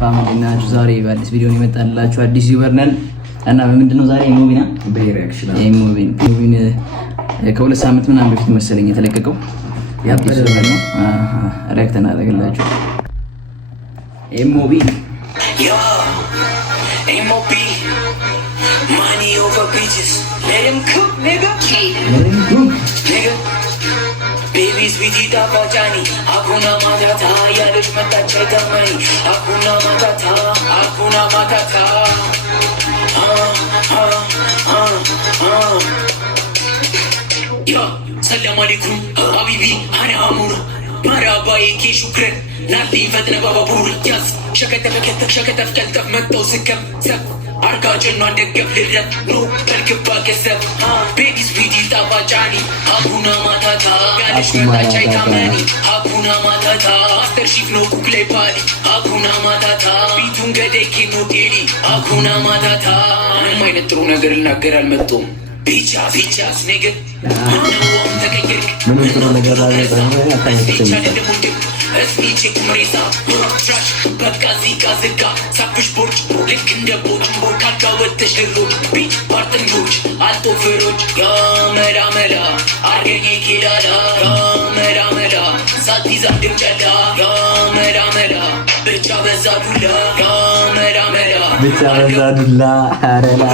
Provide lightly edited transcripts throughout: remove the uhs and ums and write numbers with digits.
ፋሚሊናችሁ ዛሬ በአዲስ ቪዲዮ የመጣላችሁ አዲስ ዩበርናል እና ምንድነው ዛሬ ሙቪና በሪአክሽን ሙቪን ከሁለት ሳምንት ምናምን በፊት መሰለኝ የተለቀቀው ያበደ ነው። ሪአክት እናደርግላችሁ ሙቪ ሙቪ money over bitches let him cook nigga baby sweetie Johnny hakuna matata yalish matacha tamani hakuna matata yo salam alaikum habibi ana amura marhaba ki shukran nadi fadna baba bur yas shakata kaltaf mato sikam sab arkajen no degab lirat no kalkba kesab baby sweetie Johnny hakuna matata yalish matacha tamani hakuna matata master chief no kukle pali hakuna matata bitun gade ki no dili hakuna matata mayne tru ነገር ልናገር አልመጣሁም ቢቻ nigga ምን ጥሩ ነገር አላየሁም እስኪ ኩምሪሳ ትራሽ በቃዚ ጋዝጋ ሳብሽ ቦርጭ ልክ እንደ ቦርጭ ቦርካጋ ወጥተሽ ልሮጭ ቢች ፓርትኖች አልጦፈሮች ያመላ አርገኝ ኪዳዳ ያመላ ሳቲዛ ድምጨዳ ያመላ ብቻ በዛ ዱላ አረላ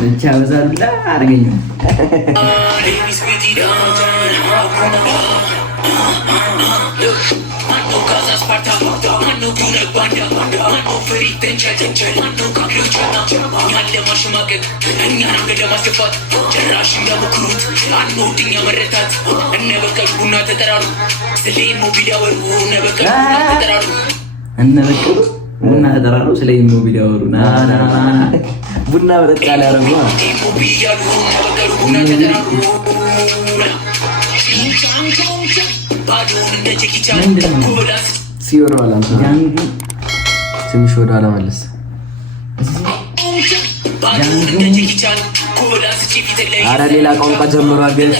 ብቻ በዛ ዱላ አርገኝ Mano casa Sparta, mano gune banda, mano feri tenchel, mano kaklu chana, nyalle mashmaket, nyana gede masfat, jarash ndabukut, mano tinya meretat, nebekal buna tetararu, sele mobil yawaru, nebekal buna tetararu, nebekal buna tetararu, sele mobil yawaru, na ቡና በጠጣ ላይ አረጋ mobil yawaru, nebekal buna tetararu. ሲወራ አላንተ ትንሽ ወደ ኋላ መለስ ኧረ ሌላ ቋንቋ ጀምሯል ግን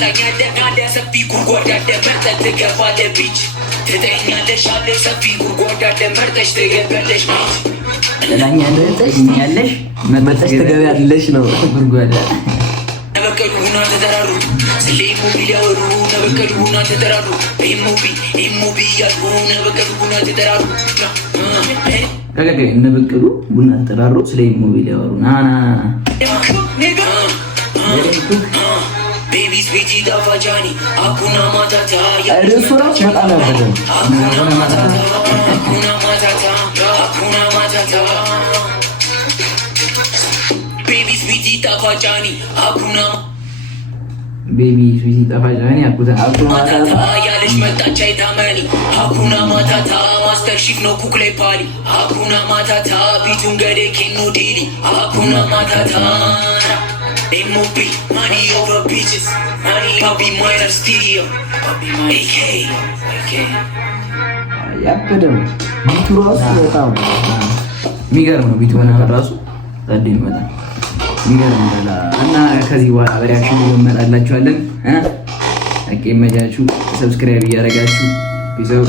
መጠሽ ትገቢያለሽ ነው ጉድጓድ ነበከሉና ተደራሩ ስለይ ሙቪ ያወሩ ነበከሉና ተደራሩ ሙቪ ያሉ ነበከሉና ተደራሩ ከገገ ነበከሉ ቡና ተደራሩ ስለይ ሙቪ ያወሩ ናና ቤቢ ስዊቲ ዳፋጃኒ አኩና ማታታ እሱ ራሱ በጣም ያበደ አኩና ማታታ Baby sweetie tafajani akuna matata yalish matacha tamani akuna matata master chief no kukle pali akuna matata bitun gade kinu dili akuna matata MOP money over bitches money Bobby Minor Studio AK ያበደም ቢቱ ራሱ በጣም የሚገርም ነው ቢቱ ራሱ ታዲያ ይመጣል ሚገርም እና ከዚህ በኋላ በሪአክሽን እንመጣላችኋለን። ይመቻችሁ። ሰብስክራይብ እያደረጋችሁ ቢዘው